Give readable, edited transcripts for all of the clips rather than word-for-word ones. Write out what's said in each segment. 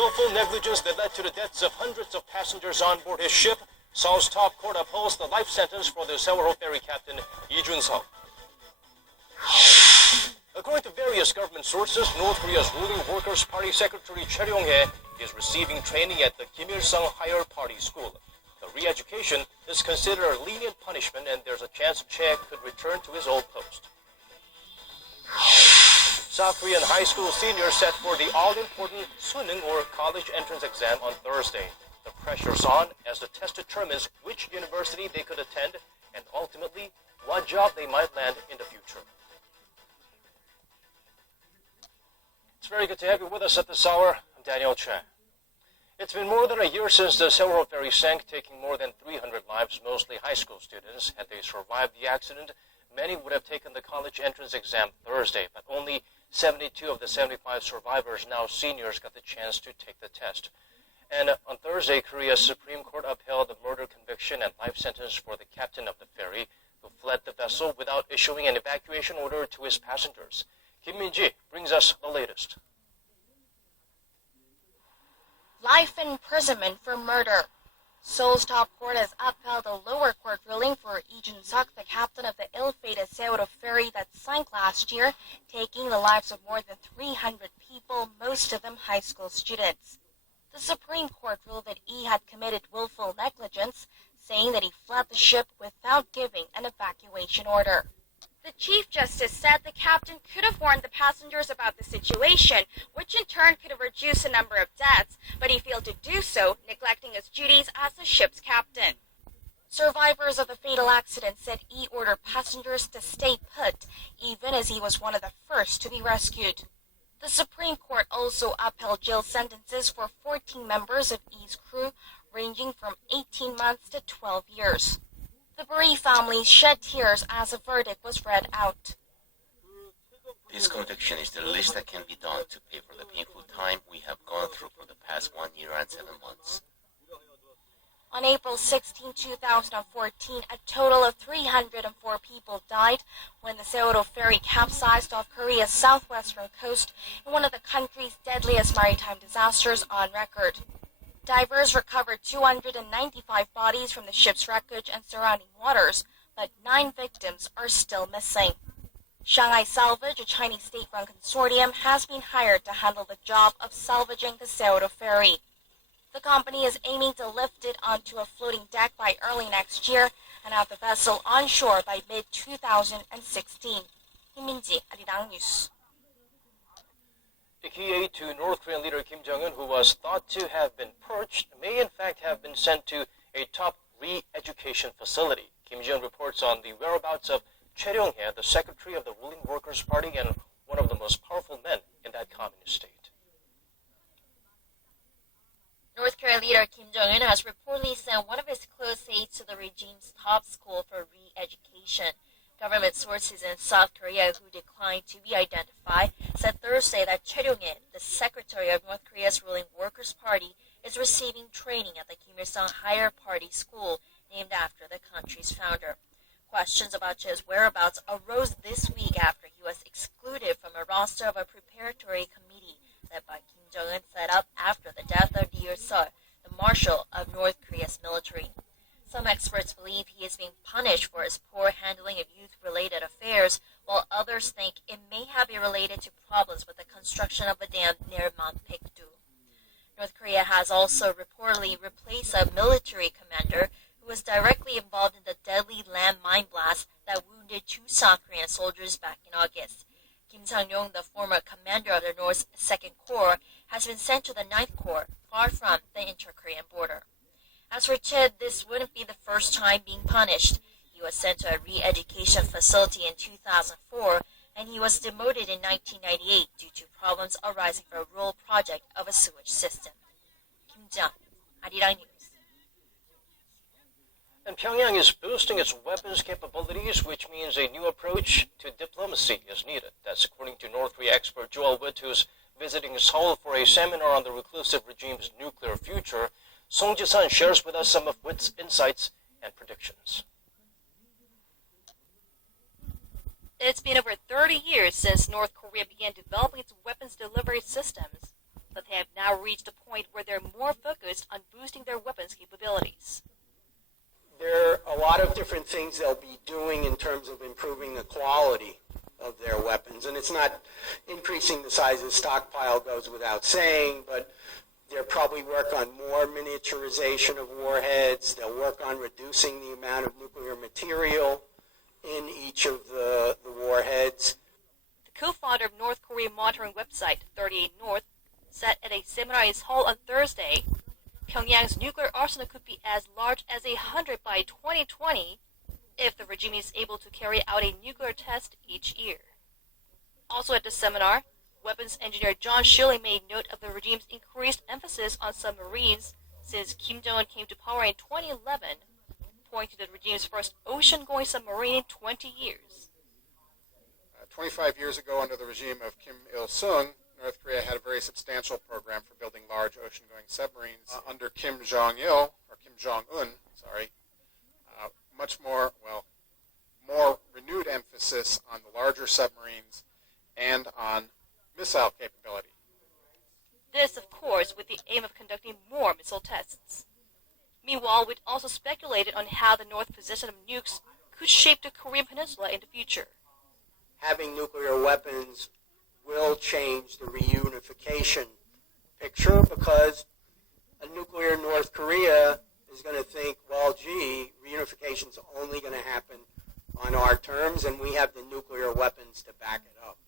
willful negligence that led to the deaths of hundreds of passengers on board his ship, Seoul's top court upholds the life sentence for the Sewol ferry captain Lee Jun-seok. According to various government sources, North Korea's ruling Workers' Party Secretary Choi Ryong-hae is receiving training at the Kim Il-sung Higher Party School. The re-education is considered a lenient punishment, and there's a chance Choi could return to his old post. South Korean high school seniors set for the all-important Suning or college entrance exam on Thursday. The pressure's on as the test determines which university they could attend and ultimately what job they might land in the future. It's very good to have you with us at this hour. I'm Daniel Chen. It's been more than a year since the Sewol ferry sank, taking more than 300 lives, mostly high school students. Had they survived the accident, many would have taken the college entrance exam Thursday, but only 72 of the 75 survivors, now seniors, got the chance to take the test. And on Thursday, Korea's Supreme Court upheld the murder conviction and life sentence for the captain of the ferry, who fled the vessel without issuing an evacuation order to his passengers. Kim Min-ji brings us the latest. Life imprisonment for murder. Seoul's top court has upheld a lower court ruling for Lee Jun-seok, the captain of the ill-fated Sewol ferry that sank last year, taking the lives of more than 300 people, most of them high school students. The Supreme Court ruled that Lee had committed willful negligence, saying that he fled the ship without giving an evacuation order. The Chief Justice said the captain could have warned the passengers about the situation, which in turn could have reduced the number of deaths, but he failed to do so, neglecting his duties as the ship's captain. Survivors of the fatal accident said he ordered passengers to stay put, even as he was one of the first to be rescued. The Supreme Court also upheld jail sentences for 14 members of Lee's crew, ranging from 18 months to 12 years. The bereaved families shed tears as the verdict was read out. This conviction is the least that can be done to pay for the painful time we have gone through for the past 1 year and 7 months. On April 16, 2014, a total of 304 people died when the Sewol ferry capsized off Korea's southwestern coast in one of the country's deadliest maritime disasters on record. Divers recovered 295 bodies from the ship's wreckage and surrounding waters, but 9 victims are still missing. Shanghai Salvage, a Chinese state-run consortium, has been hired to handle the job of salvaging the Sewol ferry. The company is aiming to lift it onto a floating deck by early next year and have the vessel on shore by mid-2016. Kim Min-ji, Arirang News. The key aide to North Korean leader Kim Jong-un, who was thought to have been purged, may in fact have been sent to a top re-education facility. Kim Jong-un reports on the whereabouts of Choi Ryong-hae, the secretary of the ruling Workers' Party and one of the most powerful men in that communist state. North Korean leader Kim Jong-un has reportedly sent one of his close aides to the regime's top school for re-education. Government sources in South Korea who declined to be identified said Thursday that Choi Ryong-hae, the secretary of North Korea's ruling Workers' Party, is receiving training at the Kim Il-sung Higher Party School, named after the country's founder. Questions about Choi's whereabouts arose this week after he was excluded from a roster of a preparatory committee led by Kim Jong-un set up after the death of Lee Il-sung, the marshal of North Korea's military. Some experts believe he is being punished for his poor handling of youth-related affairs, while others think it may have been related to problems with the construction of a dam near Mount Paektu. North Korea has also reportedly replaced a military commander who was directly involved in the deadly landmine blast that wounded 2 South Korean soldiers back in August. Kim Sang-yong, the former commander of the North's 2nd Corps, has been sent to the 9th Corps, far from the inter-Korean border. As for Choi, this wouldn't be the first time being punished. He was sent to a re-education facility in 2004, and he was demoted in 1998 due to problems arising from a rural project of a sewage system. Kim Jong, Arirang News. And Pyongyang is boosting its weapons capabilities, which means a new approach to diplomacy is needed. That's according to North Korea expert Joel Witt, who's visiting Seoul for a seminar on the reclusive regime's nuclear future. Song Ji-sun shares with us some of Witt's insights and predictions. It's been over 30 years since North Korea began developing its weapons delivery systems. but they have now reached a point where they're more focused on boosting their weapons capabilities. There are a lot of different things they'll be doing in terms of improving the quality of their weapons. And it's not increasing the size of the stockpile goes without saying, but they'll probably work on more miniaturization of warheads. They'll work on reducing the amount of nuclear material in each of the warheads. The co-founder of North Korean monitoring website 38 North said at a seminar in Seoul on Thursday, Pyongyang's nuclear arsenal could be as large as 100 by 2020 if the regime is able to carry out a nuclear test each year. Also at the seminar, weapons engineer John Schilling made note of the regime's increased emphasis on submarines since Kim Jong-un came to power in 2011, pointing to the regime's first ocean-going submarine in 20 years. 25 years ago, under the regime of Kim Il-sung, North Korea had a very substantial program for building large ocean-going submarines. Under Kim Jong-un, much more renewed emphasis on the larger submarines and on missile capability. This, of course, with the aim of conducting more missile tests. Meanwhile, we'd also speculated on how the North's possession of nukes could shape the Korean Peninsula in the future. Having nuclear weapons will change the reunification picture because a nuclear North Korea is going to think, well, gee, reunification is only going to happen on our terms, and we have the nuclear weapons to back it up.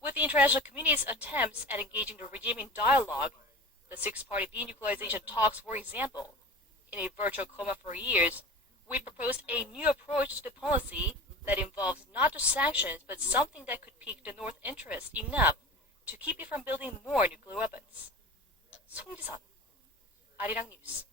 With the international community's attempts at engaging the regime in dialogue, the six-party denuclearization talks, for example, in a virtual coma for years, we proposed a new approach to diplomacy that involves not just sanctions, but something that could pique the North's interest enough to keep it from building more nuclear weapons. 송지선, 아리랑 뉴스.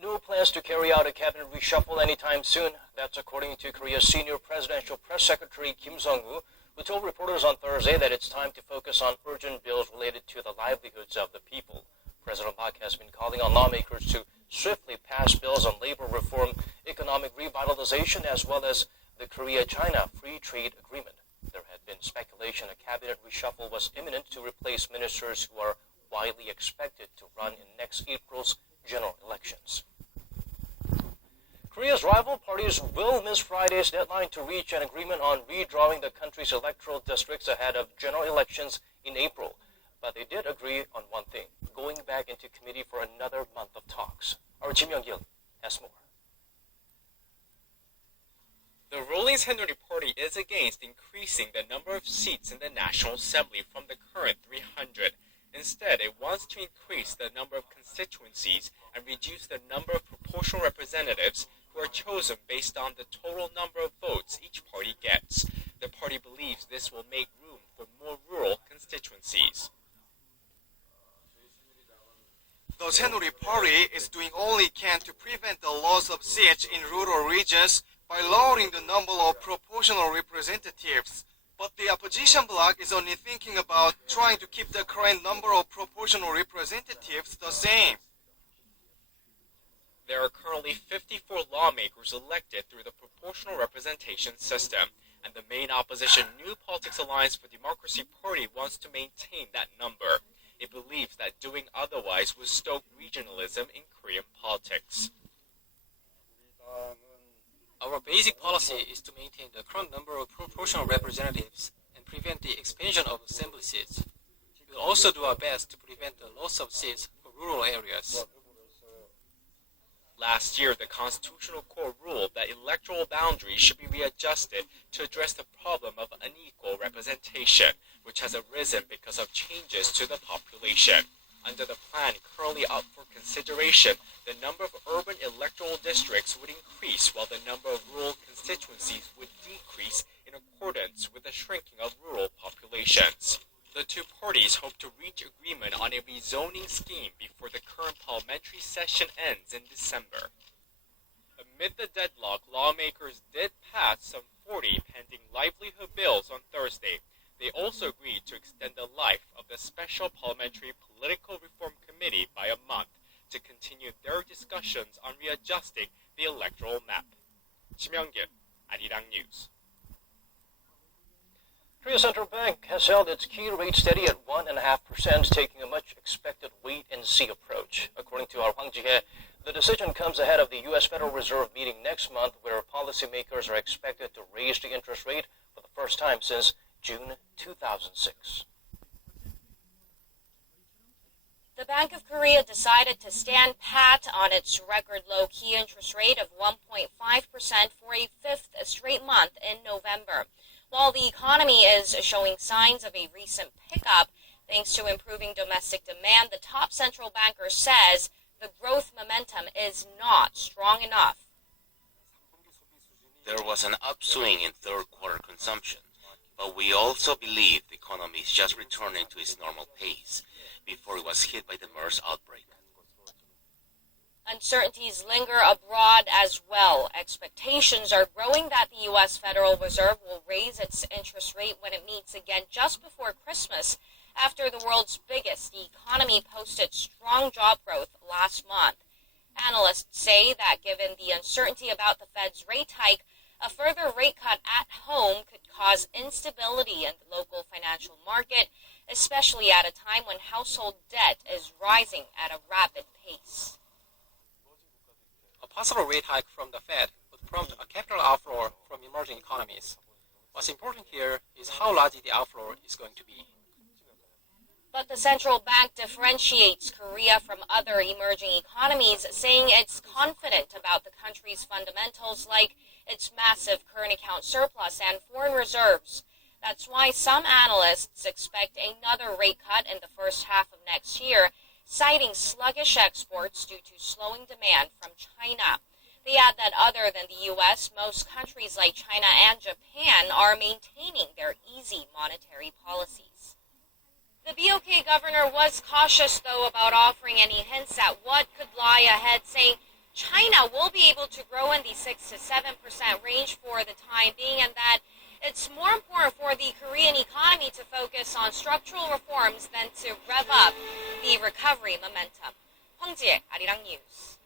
No plans to carry out a cabinet reshuffle anytime soon. That's according to Korea's senior presidential press secretary Kim Sung-woo, who told reporters on Thursday that it's time to focus on urgent bills related to the livelihoods of the people. President Park has been calling on lawmakers to swiftly pass bills on labor reform, economic revitalization, as well as the Korea-China Free Trade Agreement. There had been speculation a cabinet reshuffle was imminent to replace ministers who are widely expected to run in next April's general elections. Korea's rival parties will miss Friday's deadline to reach an agreement on redrawing the country's electoral districts ahead of general elections in April. But they did agree on one thing, going back into committee for another month of talks. Our Kim Young-gil has more. The ruling Saenuri Party is against increasing the number of seats in the National Assembly from the current 300. Instead, it wants to increase the number of constituencies and reduce the number of proportional representatives who are chosen based on the total number of votes each party gets. The party believes this will make room for more rural constituencies. The Saenuri Party is doing all it can to prevent the loss of seats in rural regions by lowering the number of proportional representatives. But the opposition bloc is only thinking about trying to keep the current number of proportional representatives the same. There are currently 54 lawmakers elected through the proportional representation system, and the main opposition New Politics Alliance for Democracy Party wants to maintain that number. It believes that doing otherwise would stoke regionalism in Korean politics. Our basic policy is to maintain the current number of proportional representatives and prevent the expansion of assembly seats. We will also do our best to prevent the loss of seats for rural areas. Last year, the Constitutional Court ruled that electoral boundaries should be readjusted to address the problem of unequal representation, which has arisen because of changes to the population. Under the plan currently up for consideration, the number of urban electoral districts would increase while the number of rural constituencies would decrease in accordance with the shrinking of rural populations. The two parties hope to reach agreement on a rezoning scheme before the current parliamentary session ends in December. Amid the deadlock, lawmakers did pass some 40 pending livelihood bills on Thursday. They also agreed to extend the life of the Special Parliamentary Political Reform Committee by a month to continue their discussions on readjusting the electoral map. Kim Young-gil, Arirang News. Korea Central Bank has held its key rate steady at 1.5%, taking a much expected wait-and-see approach. According to our Hwang Ji-hye, the decision comes ahead of the U.S. Federal Reserve meeting next month, where policymakers are expected to raise the interest rate for the first time since June 2006. The Bank of Korea decided to stand pat on its record low key interest rate of 1.5% for a fifth straight month in November. While the economy is showing signs of a recent pickup, thanks to improving domestic demand, the top central banker says the growth momentum is not strong enough. There was an upswing in third quarter consumption, but we also believe the economy is just returning to its normal pace before it was hit by the MERS outbreak. Uncertainties linger abroad as well. Expectations are growing that the U.S. Federal Reserve will raise its interest rate when it meets again just before Christmas, after the world's biggest economy posted strong job growth last month. Analysts say that given the uncertainty about the Fed's rate hike, a further rate cut at home could cause instability in the local financial market, especially at a time when household debt is rising at a rapid pace. A possible rate hike from the Fed would prompt a capital outflow from emerging economies. What's important here is how large the outflow is going to be. But the central bank differentiates Korea from other emerging economies, saying it's confident about the country's fundamentals like its massive current account surplus and foreign reserves. That's why some analysts expect another rate cut in the first half of next year, citing sluggish exports due to slowing demand from China. They add that other than the U.S., most countries like China and Japan are maintaining their easy monetary policies. The BOK governor was cautious, though, about offering any hints at what could lie ahead, saying China will be able to grow in the 6 to 7% range for the time being, and that it's more important for the Korean economy to focus on structural reforms than to rev up the recovery momentum. Hwang Ji-hye, Arirang News.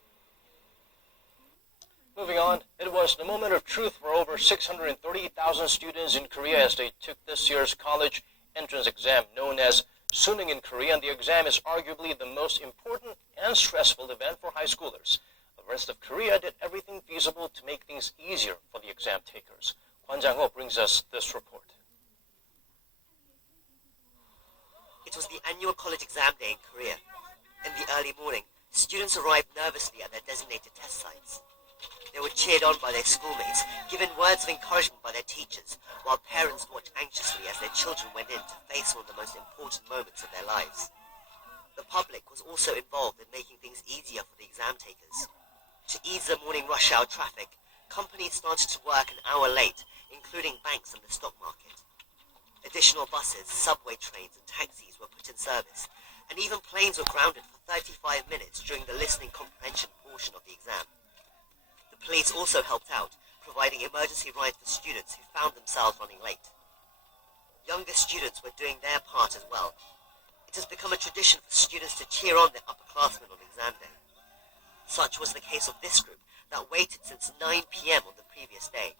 Moving on, it was the moment of truth for over 630,000 students in Korea as they took this year's college entrance exam known as Suning in Korea, and the exam is arguably the most important and stressful event for high schoolers. The rest of Korea did everything feasible to make things easier for the exam takers. Kwon Jang-ho brings us this report. It was the annual college exam day in Korea. In the early morning, students arrived nervously at their designated test sites. They were cheered on by their schoolmates, given words of encouragement by their teachers, while parents watched anxiously as their children went in to face one of the most important moments of their lives. The public was also involved in making things easier for the exam takers. To ease the morning rush hour traffic, companies started to work an hour late, including banks and the stock market. Additional buses, subway trains and taxis were put in service, and even planes were grounded for 35 minutes during the listening comprehension portion of the exam. The police also helped out, providing emergency rides for students who found themselves running late. Younger students were doing their part as well. It has become a tradition for students to cheer on their upperclassmen on exam day. Such was the case of this group that waited since 9 p.m. on the previous day.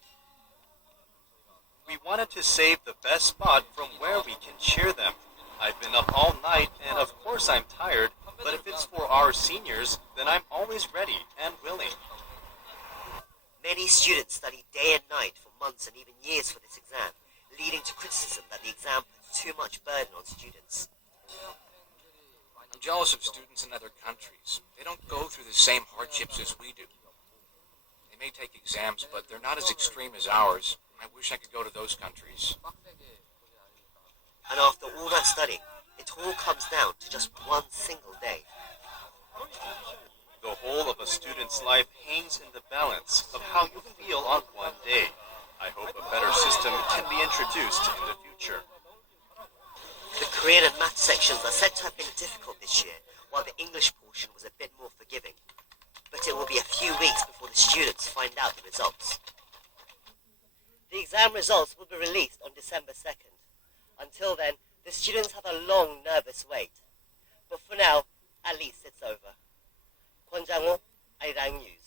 We wanted to save the best spot from where we can cheer them. I've been up all night, and of course I'm tired, but if it's for our seniors, then I'm always ready and willing. Many students studied day and night for months and even years for this exam, leading to criticism that the exam puts too much burden on students. I'm jealous of students in other countries. They don't go through the same hardships as we do. They may take exams, but they're not as extreme as ours. I wish I could go to those countries. And after all that studying, it all comes down to just one single day. The whole of a student's life hangs in the balance of how you feel on one day. I hope a better system can be introduced in the future. The Korean and math sections are said to have been difficult this year, while the English portion was a bit more forgiving. But it will be a few weeks before the students find out the results. The exam results will be released on December 2nd. Until then, the students have a long, nervous wait. But for now, at least it's over. Kwon Jang-ho, Arirang News.